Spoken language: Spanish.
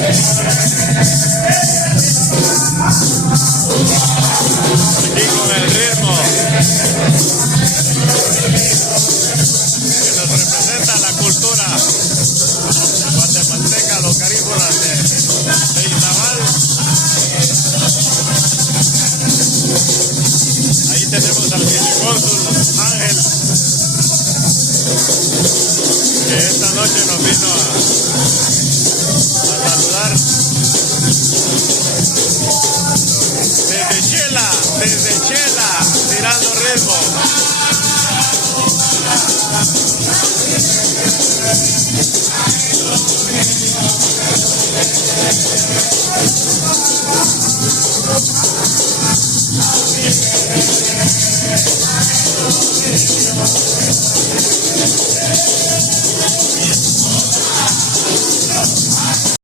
Aquí con el ritmo que nos representa la cultura guatemalteca, los carícolas de Izabal. Ahí tenemos al vicecónsul Ángel, que esta noche nos vino a saludar desde Chela, tirando ritmo.